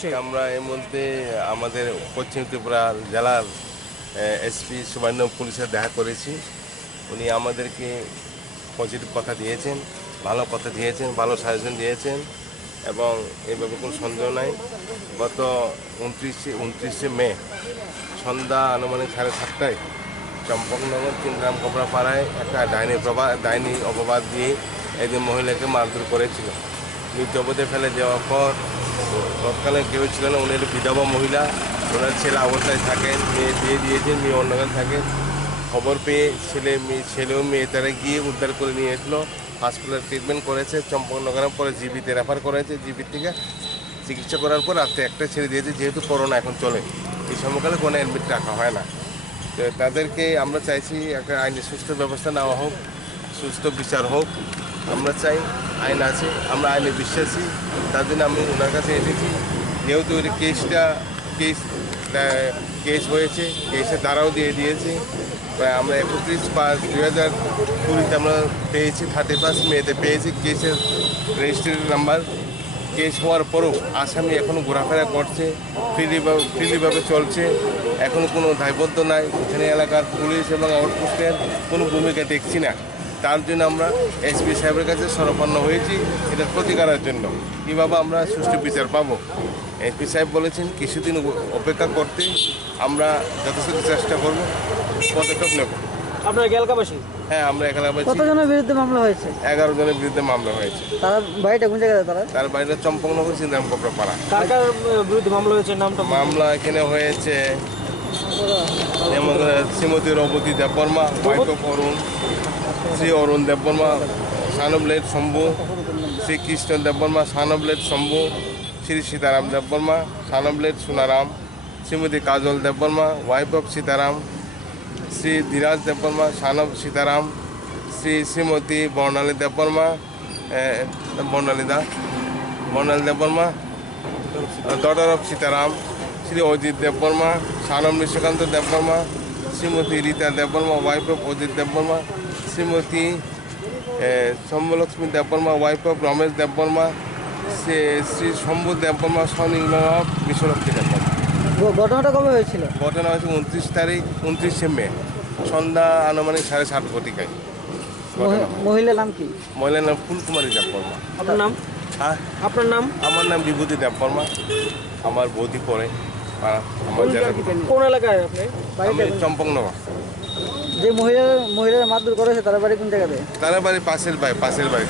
হয়েছে? আমরা এর মধ্যে আমাদের পশ্চিম ত্রিপুরা জেলার এসপি সুবর্ণ পুলিশের দেখা করেছি। উনি আমাদেরকে পজিটিভ কথা দিয়েছেন, ভালো কথা দিয়েছেন, ভালো সাজেশন দিয়েছেন এবং এ ব্যাপারে কোনো সন্দেহ নাই। গত 29শে মে সন্ধ্যা আনুমানিক 7:30টায় চম্পকনগর কিনগ্রাম কপড়াপাড়ায় একটা ডাইনি অপবাদ দিয়ে একজন মহিলাকে মারধর করেছিল। মৃত্যুপথে ফেলে দেওয়ার পর তৎকালীন কেউ ছিল না, উনি বিধবা মহিলা, ওনার ছেলে অবস্থায় থাকেন, মেয়ে বিয়ে দিয়েছেন, মেয়ে অন্যখানে থাকেন। খবর পেয়ে ছেলেও মেয়ে তারা গিয়ে উদ্ধার করে নিয়ে এসলো, হসপিটালে ট্রিটমেন্ট করেছে, চম্পকনগরের পরে জিবিতে রেফার করেছে। জিবি থেকে চিকিৎসা করার পর রাত্রে একটা ছেড়ে দিয়েছে, যেহেতু করোনা এখন চলে, এই সময়কালে কোনো অ্যাডমিট রাখা হয় না। তো তাদেরকে আমরা চাইছি একটা আইনি সুস্থ ব্যবস্থা নেওয়া হোক, সুস্থ বিচার হোক। আমরা চাই আইন আছে, আমরা আইনে বিশ্বাসী, তার জন্য আমি ওনার কাছে এসেছি। যেহেতু ওই কেস হয়েছে, কেসের দ্বারাও দিয়ে দিয়েছে। প্রায় আমরা 31/5/2020 আমরা পেয়েছি, 31 মেতে পেয়েছি কেসের রেজিস্ট্রেশন নাম্বার। কেস হওয়ার পরও আসামি এখনও ঘোরাফেরা করছে, ফ্রিলিভাবে চলছে, এখনও কোনো দায়বদ্ধ নাই। এখানে এলাকার পুলিশ এবং আউটপোস্টের কোনো ভূমিকা দেখছি না। তার জন্য আমরা এসপি সাহেবের কাছে শরণাপন্ন হয়েছি, এটার প্রতিকারের জন্য। কীভাবে আমরা সুষ্ঠু বিচার পাবো, এসপি সাহেব বলেছেন কিছুদিন অপেক্ষা করতে, আমরা যথেষ্ট চেষ্টা করব, পদক্ষেপ নেব। আপনারা কি এলাকাবাসী? হ্যাঁ, আমরা এলাকাবাসী। কতজনের বিরুদ্ধে মামলা হয়েছে? 11 জনের বিরুদ্ধে মামলা হয়েছে। তার বাড়িটা কোন জায়গায়? তার বাড়িটা চম্পকনগর কিনগ্রাম কপড়াপাড়া। কার কার বিরুদ্ধে মামলা হয়েছে, নামটা বলুন। মামলা এখানে হয়েছে Shrimati Rabati Debbarma, wife of Arun, Shri Arun Debbarma, son of late Shambhu, Shri Krishna Debbarma, son of late Shambhu, Shri Sitaram Debbarma, son of late Sonaram, Shrimati Kajal Debbarma, wife of Sitaram, Shri Dhiraj Debbarma, son of Sitaram, Shrimati Barnali Debbarma, Barnali Debbarma, daughter of Sitaram, Shri Ajit Debbarma, son of Nishikanta Debbarma, Shrimati Rita Debbarma, wife of Ajit Debbarma, Shrimati Shambhalakshmi Debbarma, wife of Ramesh Debbarma, Shri Shambhu Debbarma, Son England of Bishwalakshmi Debbarma. ঘটনাটা কবে হয়েছিল? ঘটনা হয়েছে 29শে মে সন্ধ্যা আনুমানিক 7:30 ঘটিকায়। মহিলার নাম কি? মহিলার নাম ফুলকুমারী দেববর্মা। আপনার নাম? হ্যাঁ, আপনার নাম? আমার নাম বিভূতি দেববর্মা। আমার বৌদি পড়ে আমার জায়গা। কোন এলাকায় আপনি? আমি চম্পকনগর। যে মহিলার মারধর করেছে তার বাড়ি কোন জায়গাতে? তার বাড়ি পাশের বাড়ি।